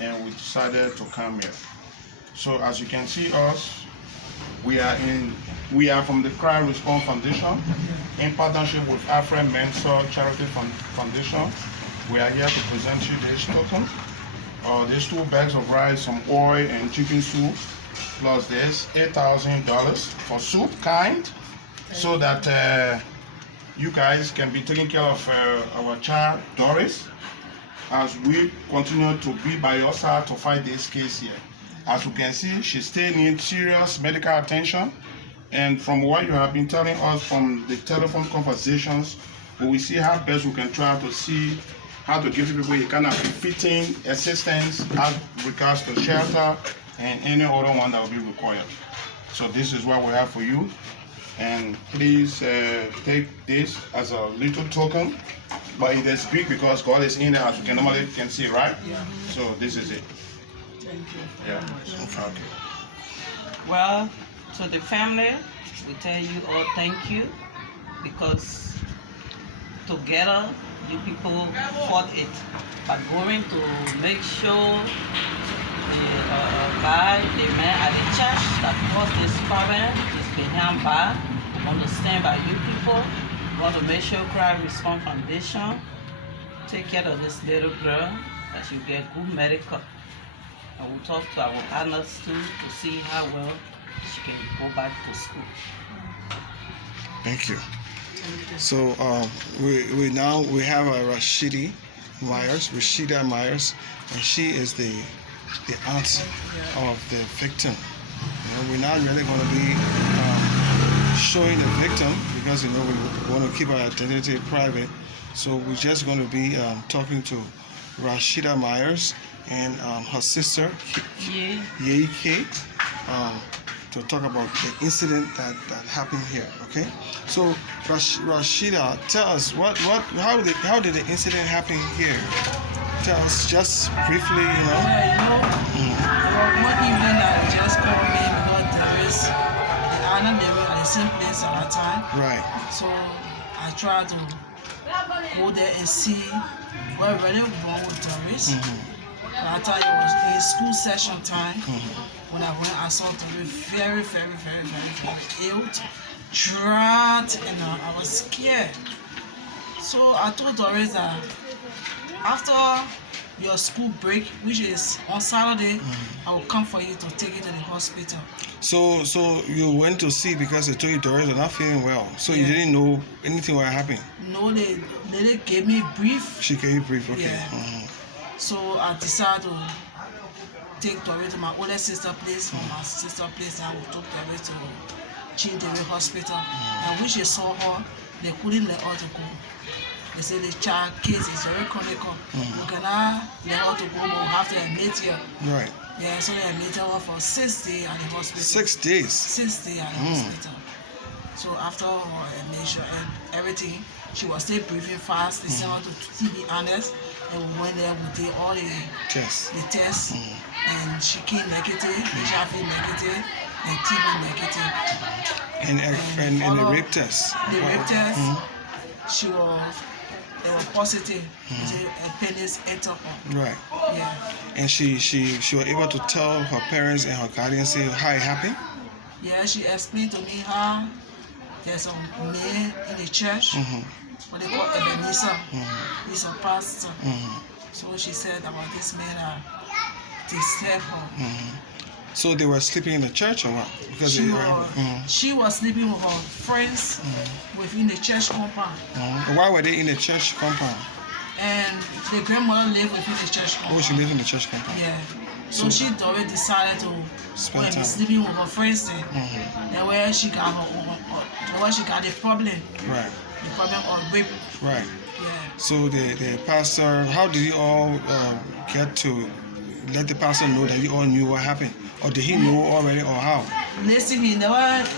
and we decided to come here. So as you can see us, we are from the Crime Response Foundation in partnership with Afro Mentor Charity Foundation. We are here to present you this token. These 2 bags of rice, some oil and chicken soup, plus this $8,000 for soup kind, so that you guys can be taking care of our child Doris as we continue to be by your side to fight this case here. As you can see, she still needs serious medical attention, and from what you have been telling us from the telephone conversations, we will see how best we can try to see how to give people a kind of fitting assistance as regards to shelter and any other one that will be required. So this is what we have for you, and please take this as a little token, but it is big because God is in there, as you can normally can see, right? Yeah. So this is it. Thank you. Yeah. Okay. Well, to the family, we tell you all thank you, because together you people fought it. But going to make sure the man at the church that caused this problem is behind bar, understand by you people. We want to make sure Crime Response Foundation take care of this little girl, that she get good medical. And we'll talk to our partners too to see how well she can go back to school. Thank you. So we have Rashida Myers, and she is the aunt of the victim. We're not really going to be showing the victim because we want to keep our identity private. So we're just going to be talking to Rashida Myers and her sister Ye Kate to talk about the incident that happened here. Okay, so Rashida, tell us how did the incident happen here? Tell us just briefly, One evening I just called me because there is the island they were at the same place at that time. Right. So I tried to go there and see what really wrong with Doris. By the time it was in school session time, when I went, I saw Doris very, very, very, very, very ill, drugged, and I was scared. So I told Doris that after your school break, which is on Saturday, I will come for you to take you to the hospital. So you went to see because they told you Doris was not feeling well. So you didn't know anything what happened? No, they gave me brief. She gave you brief, okay. Yeah. So I decided to take Doris to my older sister place. From my sister place, I took Doris to Chindewe Hospital. And when she saw her, they couldn't let her to go. They said the child case is very chronical. We cannot let her to go, but we have to admit her. Right. Yeah, so they admitted her for 6 days at the hospital. 6 days? 6 days at the hospital. So after her admission and everything, she was still breathing fast. They sent her to TB honest, and we went there, we did all the tests. And she came negative, HIV negative, and TB negative. And the rape test? The rape test, they were positive. A penis entered her. Right. Yeah. And she was able to tell her parents and her guardians how it happened? Yeah, she explained to me how there's a man in the church, what they call Ebenezer. He's a pastor. So she said about this man that disturbed her. So they were sleeping in the church or what? Because she was sleeping with her friends within the church compound. Why were they in the church compound? And the grandmother lived within the church compound. Oh, she lived in the church compound. Yeah. So she already decided to go and be sleeping with her friends there. And where she got the problem. Right. The problem of rape. Right. Yeah. So the pastor, how did you all get to let the pastor know that you all knew what happened? Or did he know already, or how? Listen, he never had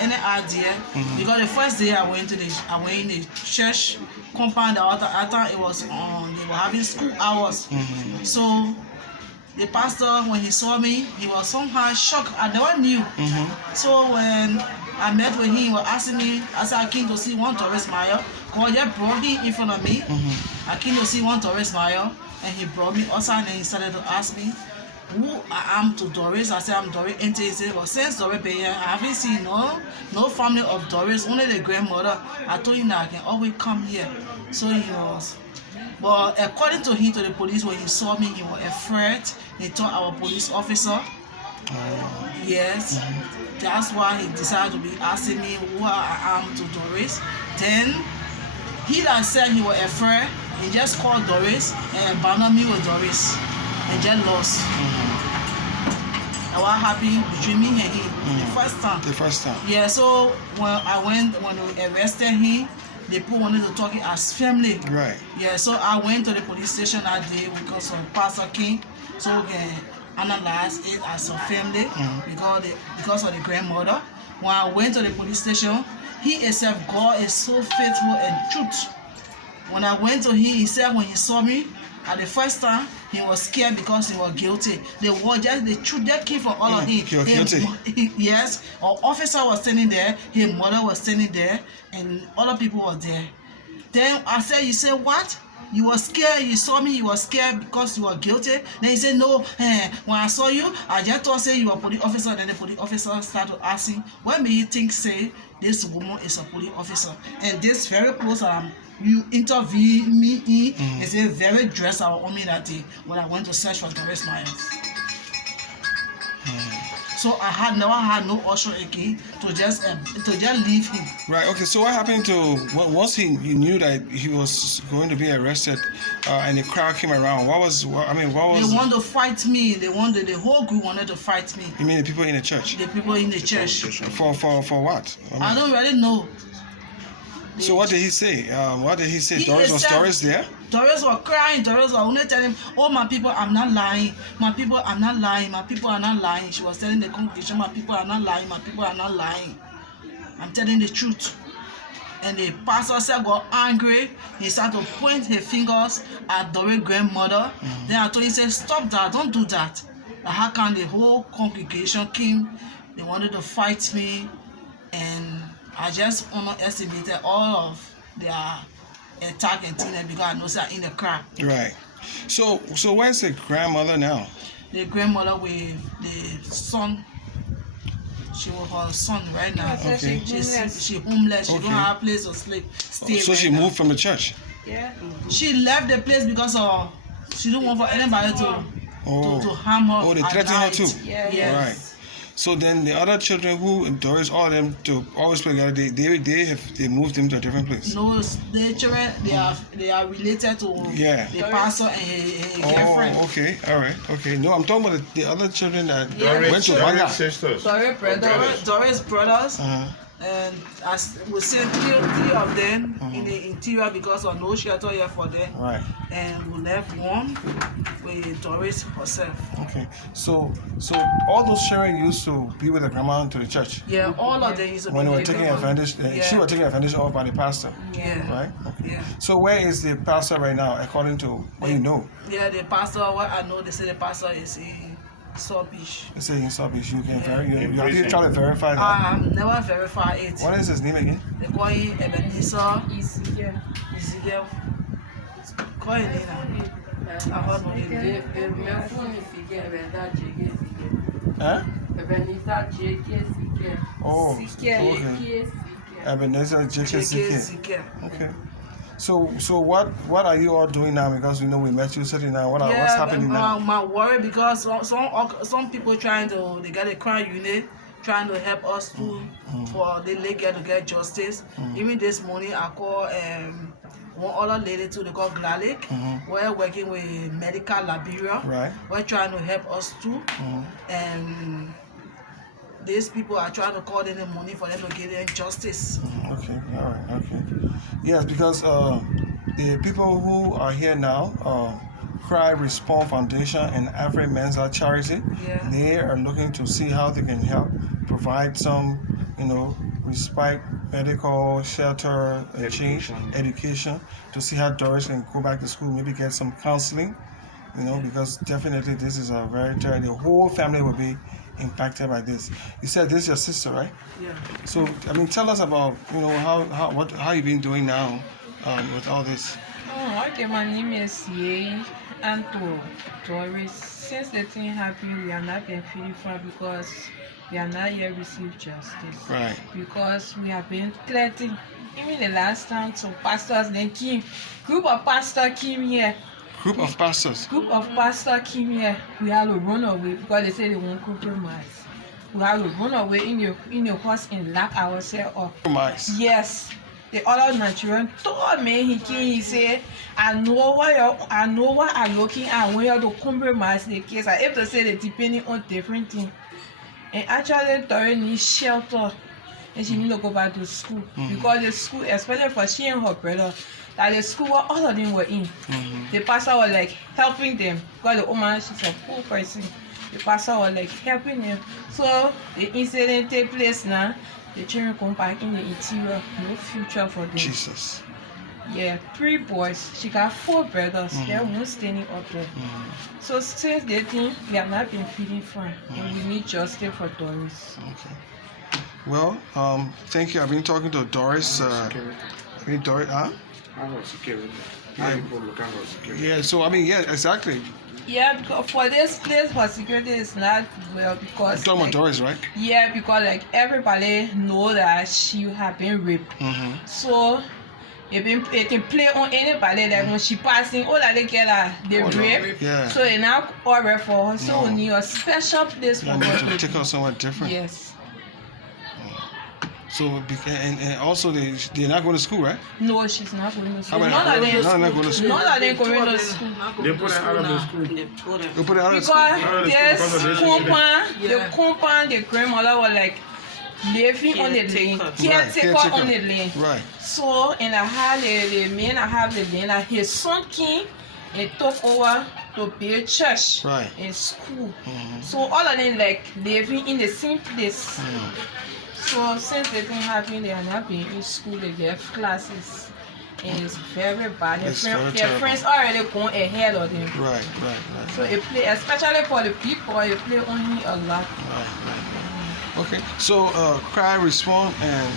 any idea, because the first day I went in the church compound. I thought it was they were having school hours. So the pastor, when he saw me, he was somehow shocked. I never knew. So when I met with him, he was asking me, I said I came to see one Doris Meyer. God just brought him in front of me. I came to see one Doris Meyer. and he brought me outside and he started to ask me who I am to Doris. I said I'm Doris Ente. He said, well, since Doris been here, I haven't seen no family of Doris, only the grandmother. I told him that I can always come here. So he was, but according to him, to the police, when he saw me, he was afraid. He told our police officer. Yes, that's why he decided to be asking me who I am to Doris. Then he that said he was afraid, he just called Doris and abandoned me with Doris and just lost. And what happened between me and him the first time. The first time. Yeah, so when they arrested him, the people wanted to talk it as family. Right. Yeah, so I went to the police station that day because of Pastor King, so we can analyze it as a family because of the grandmother. When I went to the police station, he said God is so faithful and truth. When I went to him, he said when he saw me at the first time, he was scared because he was guilty. The truth that came from all of him. He was guilty. Yes, our officer was standing there, his mother was standing there, and other people were there. Then I said, you said what? You were scared, you saw me, you were scared because you were guilty. Then he said, no, when I saw you, I just thought say you were a police officer. Then the police officer started asking, what made you think say this woman is a police officer? And this very close, you interviewed me in, and say very dressed out on me that day when I went to search for Doris Myers. So I never had no option again to just leave him. Right. Okay. So what happened to once he knew that he was going to be arrested, and the crowd came around? What was? They want to fight me. The whole group wanted to fight me. You mean the people in the church? The people in the church. For what? I don't really know. So what did he say? Doris was there? Doris was crying. Doris was only telling him, oh, my people, I'm not lying. My people, I'm not lying. My people are not lying. She was telling the congregation, my people are not lying. My people are not lying. I'm telling the truth. And the pastor said, got angry. He started to point his fingers at Doris' grandmother. Then I told him, say, stop that. Don't do that. How can the whole congregation came? They wanted to fight me. And I just underestimated all of their attack and things because I know they're in the crowd. Right. So where's the grandmother now? The grandmother with the son. She with her son right now. Okay. She homeless. She don't have a place to stay. So right she now. moved from the church? Yeah. She left the place because she don't want for anybody to harm her. Oh, they threatened her too? Yeah. Yes. Right. So then the other children who Doris, all of them to always play together, they moved them to a different place. No, the children they are related to the pastor and his girlfriend. Oh, okay, all right, okay. No, I'm talking about the other children that went to Doris Banga. sisters. Doris brothers. And as we see three of them in the interior because of no shelter here for them. Right. And we left one with Doris herself. Okay. So all those children used to be with the grandma to the church. Yeah, all of them used to be when they were with the taking grandma. advantage. She was taking advantage of by the pastor. Yeah. Right. Okay. Yeah. So where is the pastor right now, according to what you know? Yeah, the pastor. What I know, they say the pastor is in Sawbeach. They say in Sawbeach. You can have you tried to verify that? I never verified it. What is his name again? They call him Ebenezer. Ezekiel. Call him Nina. I heard no name. Huh? Oh, Ezekiel. Ebenezer Ezekiel. Okay. So what are you all doing now? Because we know we met you sitting now. What's happening now? My worry because some people they get a crime unit trying to help us too for the lady to get justice. Even this morning I called one other lady too. They call Glalic. We're working with Medical Liberia. Right. We're trying to help us too. And these people are trying to call them the money for them to get them justice. Okay, all right, okay. Yes, because the people who are here now, Cry Response Foundation and African Men's Health Charity, they are looking to see how they can help provide some, respite, medical, shelter, education, to see how Doris can go back to school, maybe get some counseling, because definitely this is a very terrible. The whole family will be impacted by this. You said this is your sister, right? Yeah. So tell us about how you've been doing now with all this. Oh, okay, my name is Ye Anto Doris. Since the thing happened, we have not been feeling far because we have not yet received justice. Right. Because we have been threatened. Even the last time, some pastors they came, group of pastors came here. Group of pastors. Group of pastors came here. We had to run away because they say they won't compromise. We had to run away in the house and lock ourselves up. Compromise. Yes. The other Nigerian told me he said, I know what I'm looking at when you have to compromise the case. I have to say that depending on different things. And actually Tori needs shelter and she need to go back to school. Because the school, especially for she and her brother, that the school where all of them were in. The pastor was like helping them. Because the woman, she's a poor person. The pastor was like helping them. So the incident take place now. The children come back in the interior, no future for them. Jesus. Yeah, 3 boys. She got 4 brothers. They're one standing up there. So since they think we have not been feeling fine, and we need justice for Doris. Okay. Well, thank you. I've been talking to Doris. Doris, huh? Security. Yeah. So yeah, exactly. Yeah, because for this place for security is not well because You're talking about Doris, right? yeah, because like everybody know that she have been raped. So it can play on anybody like when she passing, all that they get the rape. Yeah. So it's not alright for her. So we need a special place for You need her to take her somewhere different. Yes. So and also they're not going to school, right? No, she's not going to school. How about None of them. not going to school? None of them going to school. They put her out of the school. They put them. You put it out of school. Because the compound, the grandmother was like living on the land, caretaker on the land. Right. So, and I had the man, I have the land, and his son came and took over to build church and school. So all of them like living in the same place. So since the thing happened, they are not being in school, they get classes. And it's very bad. Their friends already going ahead of them. Right. So it play, especially for the people, it play on me a lot. Right. Okay. So cry, respond, and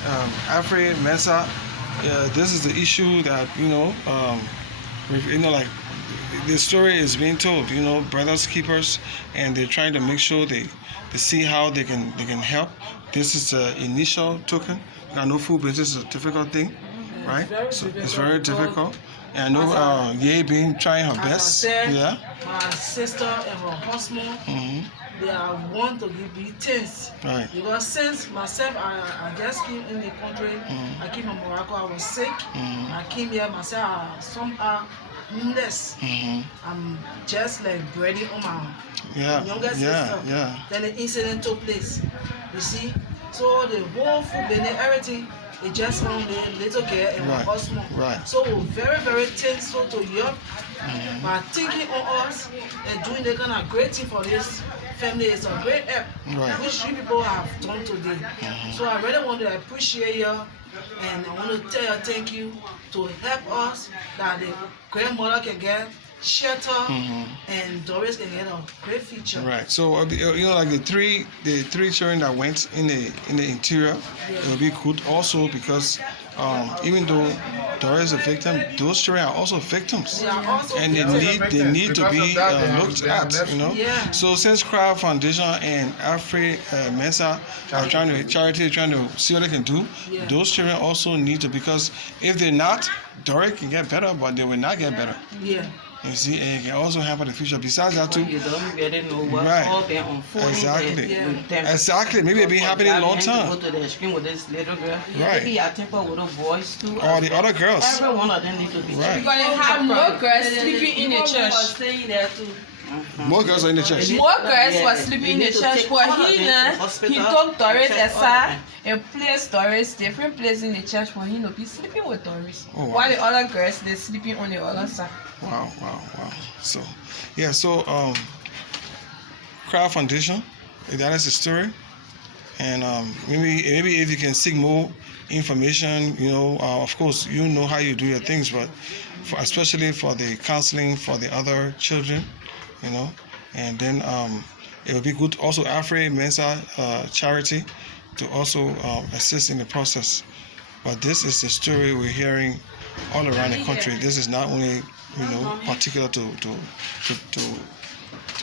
Afri Mensa. This is the issue that like the story is being told. Brothers keepers, and they're trying to make sure they see how they can help. This is the initial token. No food business is a difficult thing, right? So it's very difficult. And I know Ye been trying her best. Yeah. My sister and her husband, they are want to give me things. Right. Because since myself, I just came in the country. I came from Morocco. I was sick. I came here myself. Somehow less. I'm just like breathing on my younger sister. Yeah. Then the incident took place. You see, so the whole food business, everything, it just found the little girl and her husband. Right. So we're very, very thankful to Europe by thinking on us and doing the kind of great thing for this family. It's a great help, which you people have done today. So I really want to appreciate you, and I want to tell you thank you to help us that the grandmother can get shelter and Doris can get a great future. Right. So like the three children that went in the interior, it will be good also because even though Doris is a victim, those children are also victims, and they need to be looked at. So since Crowd Foundation and Afri Mensa are trying to see what they can do, those children also need to, because if they're not, Doris can get better, but they will not get better. You see, and it can also happen in the future. Besides that too, you don't really know what all been unfolding. Exactly. Maybe it's been happening a long time. Go to the extreme with this little girl. Right. Maybe I think with the boys too. Or the other girls. Every one of them need to be. Right. Because they have more girls sleeping in the church. Staying there too. More girls are in the church. More girls were sleeping in the church, but he took Doris aside and placed Doris different places in the church for him to be sleeping with Doris. While the other girls, they're sleeping on the other side. Wow. So, Crowd Foundation, that is the story. And maybe if you can seek more information, of course, how you do your things, but especially for the counseling for the other children, and then it would be good also Afri Mensa charity to also assist in the process. But this is the story we're hearing all around the country. This is not only particular to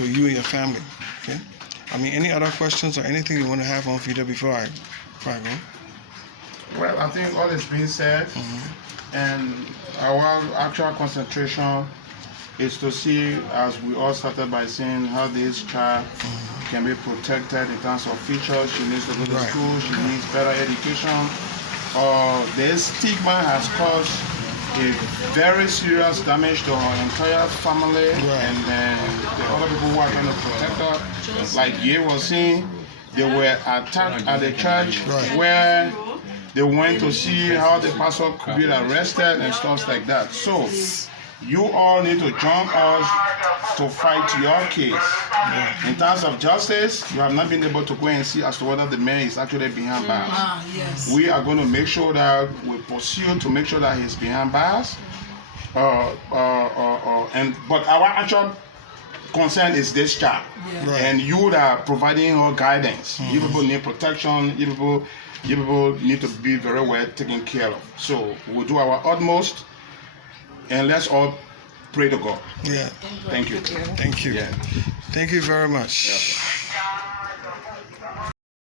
you and your family. Okay. I mean, any other questions or anything you want to have on video before I go? Well, I think all is being said, and our actual concentration is to see, as we all started by saying, how this child can be protected in terms of features. She needs to go to school, she needs better education. This stigma has caused a very serious damage to her entire family, and then the other people who are trying to protect her, like Ye was saying, they were attacked at the church where they went to see how the pastor could be arrested and stuff like that. So you all need to join us to fight your case. In terms of justice, you have not been able to go and see as to whether the man is actually behind bars. Yes. We are going to make sure that we pursue to make sure that he's behind bars. But our actual concern is this child, and you that are providing her guidance. You people need protection. You people need to be very well taken care of. So we'll do our utmost, and let's all pray to God. Yeah. Thank you. Thank you. Yeah. Thank you very much.